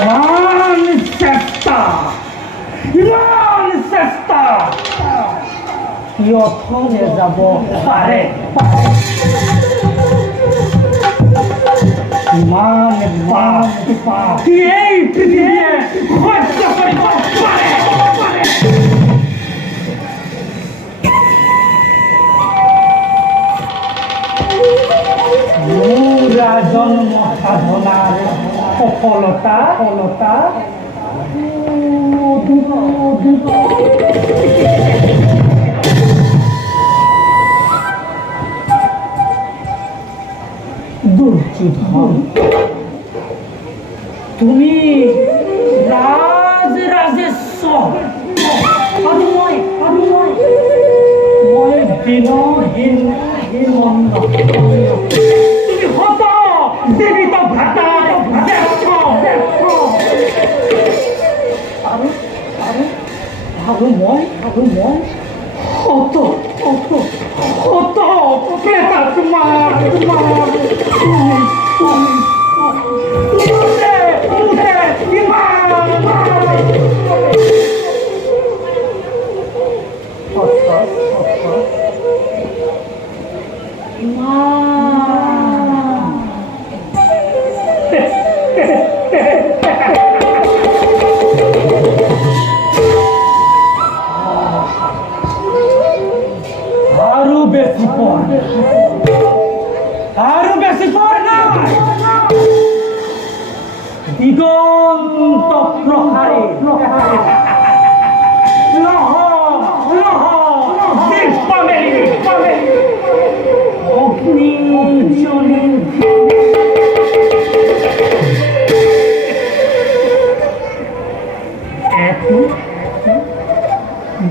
ইমান চেষ্টা কিয়থলে যাব পাৰে ইমান পাপ কি এই পৃথিৱীয়ে সহ্য কৰিব পাৰে মোৰ জন্ম সাধনাৰ সফলতা দুৰ্যোধন তুমি ৰাজেশ্বৰ আৰু মই দিনহীন তুমি হত দেৱিত ভ্ৰাতা আৰু মই হত প্ৰেতা তোমাৰ আৰু বেছি পৰ নাই দিগন্ত প্ৰসাৰী অগ্নি জ্বলি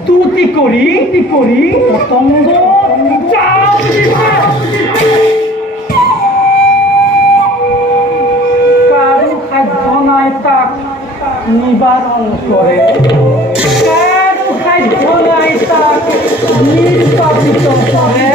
দুটি কৰি পতংগ কাৰো সাধ্য নাই তাক নিবাৰণ কৰে কাৰো সাধ্য নাই তাক নিৰ্বাচিত কৰে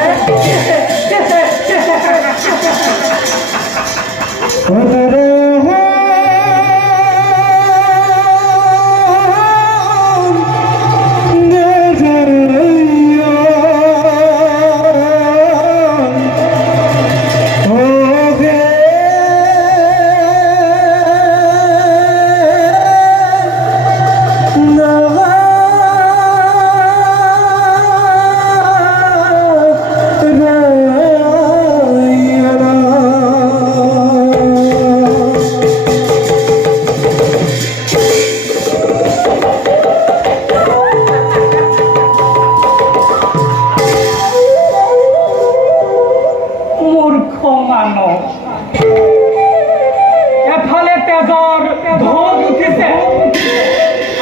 এফালে তেজৰ ঢৌ উঠিছে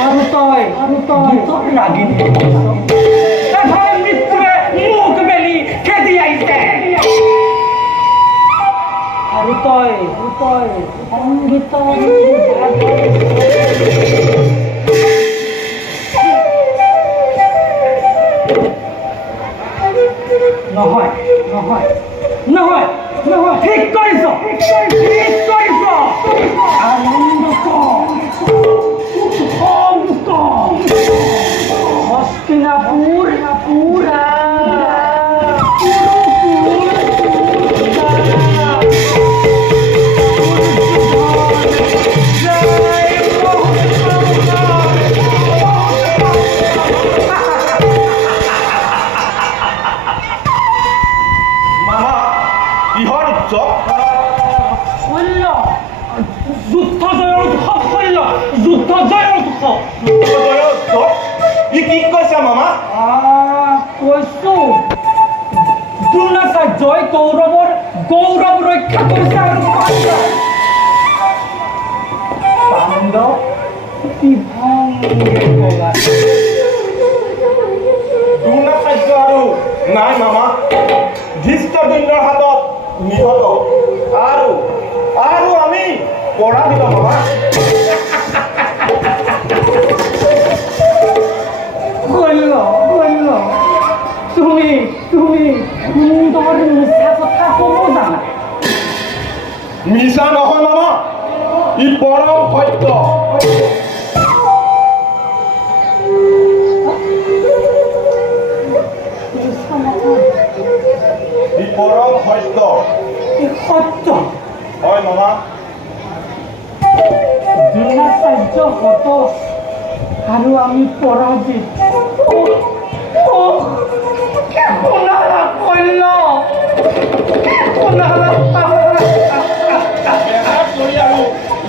আৰু তই ৰাগিনী এফালে মৃত্যুৱে মুখ মেলি খেদি আহিছে আৰু তই সংগীতৰ নহয় ঠিক কৰিছ আনন্দ হস্তিনাপুৰ পুৰা জয় গৌৰৱ ৰক্ষা কৰিছে আৰু পাণ্ডৱ আৰু নাই মামা ধৃষ্টদ্যুম্নৰ হাতত নিহত আৰু আমি পৰাজিত মামা তুমি সুন্দৰ মিছা কথা ক'ব জানা মিছা নহয় মামা ই পৰম সত্য। ই পৰম সত্য। সত্য হয় মামা। দ্ৰোণাচাৰ্য হত আৰু আমি পৰাজিত।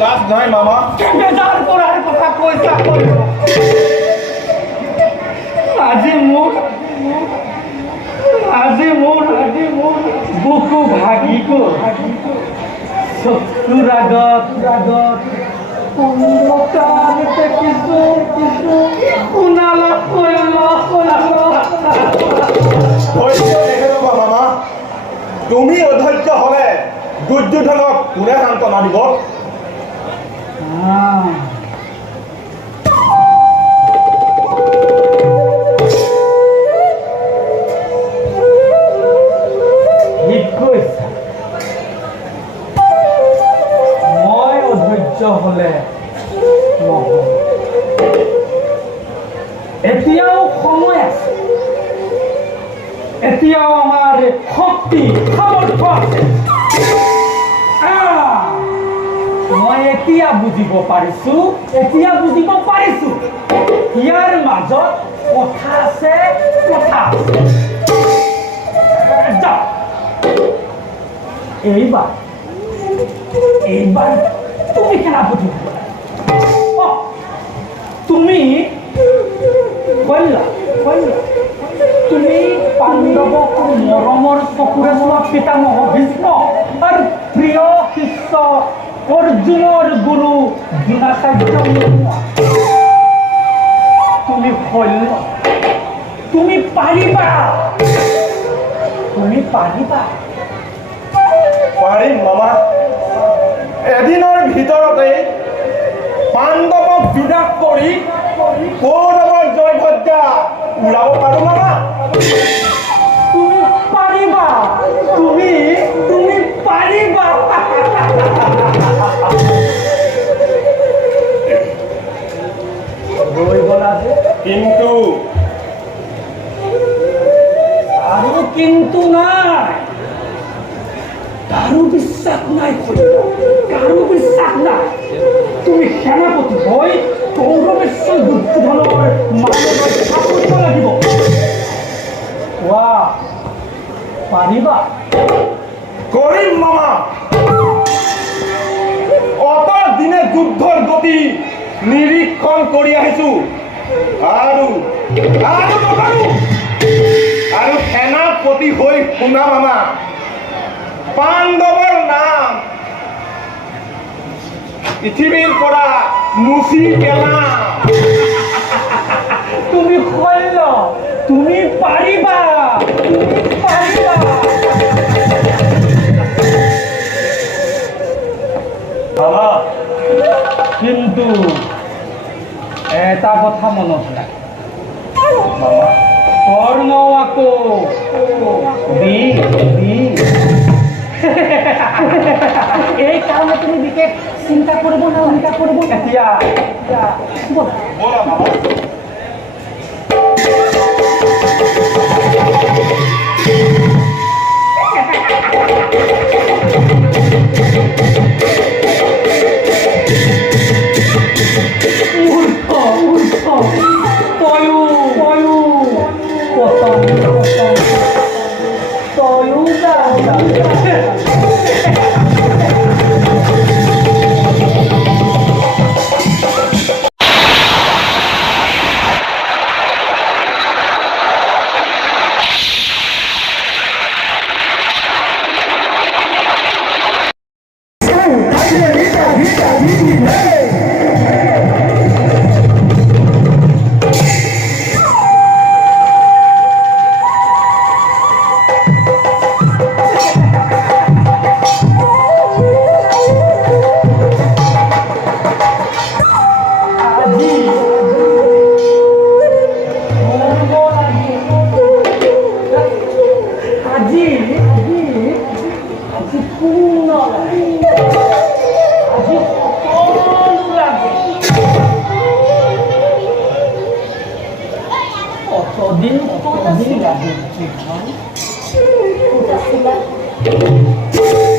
লাভ নাই মামা। বেজাৰ কৰাৰ কথা কৈছা কৰিব। আজি মোৰ বুকু ভাগি গ'ল। চকুৰ আগত অন্ধকাৰ দেখিছো শুনালা ধৈৰ্য দেখে ৰ'বা মামা। তুমি অধৈৰ্য হ'লে দুৰ্যোধনক কোনে সান্তনা দিব? মই অধৈৰ্য হ'লে নহ'ব। এতিয়াও সময় আছে, এতিয়াও আমাৰ শক্তি সামৰ্থ্য আছে। মই এতিয়া বুজিব পাৰিছো ইয়াৰ মাজত কথা আছে। যাওক, এইবাৰ তুমি সেনাপতি হ'বা। তুমি পাণ্ডৱক মৰমৰ চকুৰে চোৱা পিতামহ ভীষ্ম আৰু প্ৰিয় শিষ্য অৰ্জুনৰ গুৰু দ্ৰোণাচাৰ্য। তুমি পাৰিবা। পাৰিম মামা। এদিনৰ ভিতৰতে পাণ্ডৱক বিনাশ কৰি কৌৰৱৰ জয়ধ্বজা উৰাব পাৰো মামা। তুমি পাৰিবা। ৰৈ গ'লা যে। কিন্তু নাই। কাৰো বিশ্বাস নাই। তুমি সেনাপতি হৈ কৌৰৱেশ্বৰ দুৰ্যোধনৰ মাজত ৰক্ষা কৰিব লাগিব। পাৰিবা? কৰিম মামা। অতল দিনে যুদ্ধৰ গতি নিৰীক্ষণ কৰি আহিছো আৰু সেনাপতি হৈ শুনা মামা, পাণ্ডৱৰ নাম পৃথিৱীৰ পৰা মুচি পেলাম। তুমি শৈল, তুমি পাৰিবা। কিন্তু এটা কথা মনত ৰাখ মামা। কৰ্ণ আকৌ এই কাৰণে তুমি বিশেষ চিন্তা কৰিব নালাগে। এতিয়া ব'লা মামা।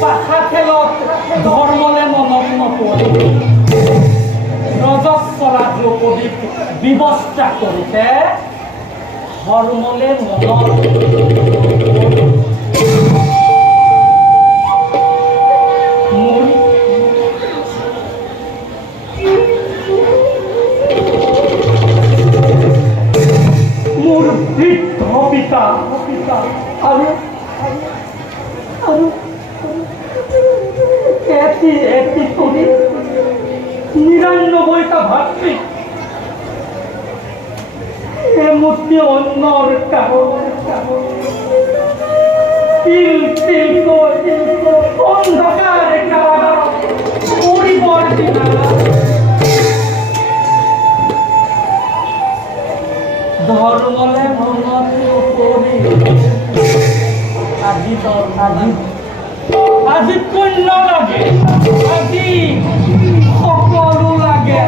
পাখা খেলত ধৰ্মলে মনত নপৰি ৰজস্বলা দ্ৰৌপদীক ব্যৱস্থা কৰোঁতে ধৰ্মলে মনত মোৰ বৃদ্ধ পিতা আৰু এটি কৰি ৯৯টা ভাতৃ এমতি অন্যৰ তিল অন্ধকাৰ কৰিবৰ দিনা ধৰ্মলে মনত নপৰি আজি পুণ্য লাগে আজি সকলো লাগে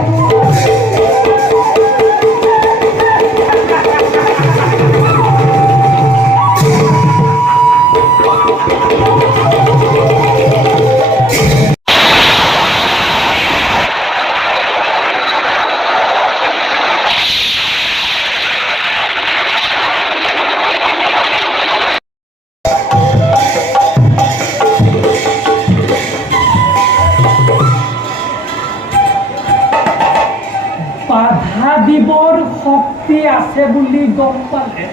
বাধা দিবৰ শক্তি আছে বুলি গম পালে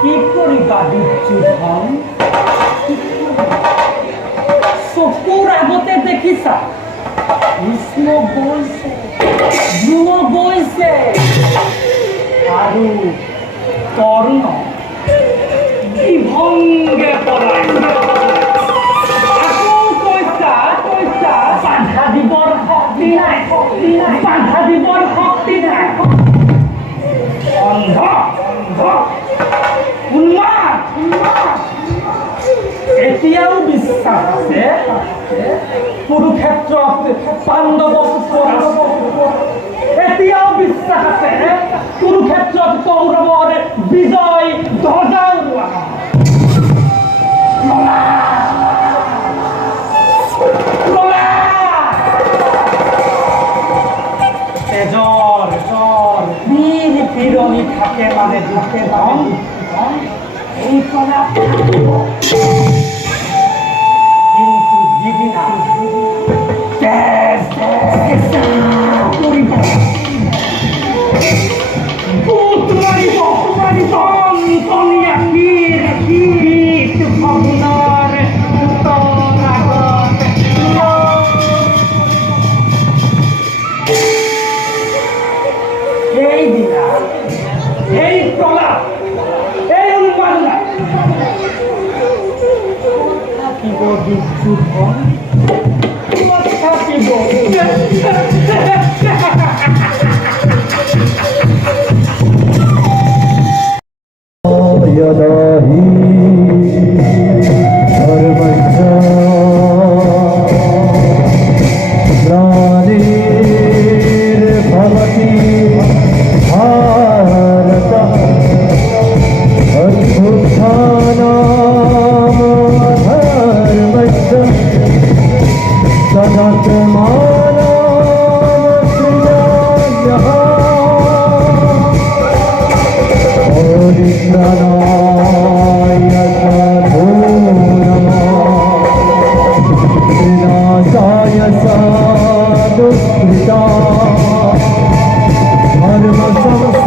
কি কৰিবা দুৰ্যোধন চকুৰ আগতে দেখিছা ভীষ্ম গৈছে ধ্ৰুৱ গৈছে আৰু কৰ্ণ বিভংগে পলাইছে বাধা দিবৰ শক্তি নাই বাধা দিবৰ শক্তি নাই অন্ধ উন্মাদ এতিয়াও বিশ্বাস আছে কুৰুক্ষেত্ৰত পাণ্ডৱক এতিয়াও বিশ্বাস আছে কুৰুক্ষেত্ৰত কৌৰৱৰ বিজয় ধ্বজা উৰুৱা বিৰণী থাকে মানে দুখে ধন এই কলা কিন্তু যিদিনা এই প্ৰলাপ এই অনুমাননা থাকিব দুৰ্যোধন থাকিব यदाहि धर्मस्य ग्लानिर्भवति भारत अभ्युत्थानाम् धर्मस्य सनातनानां श्रेयः परित्राणाय साधु नमः विनाशाय साधुकृता धर्म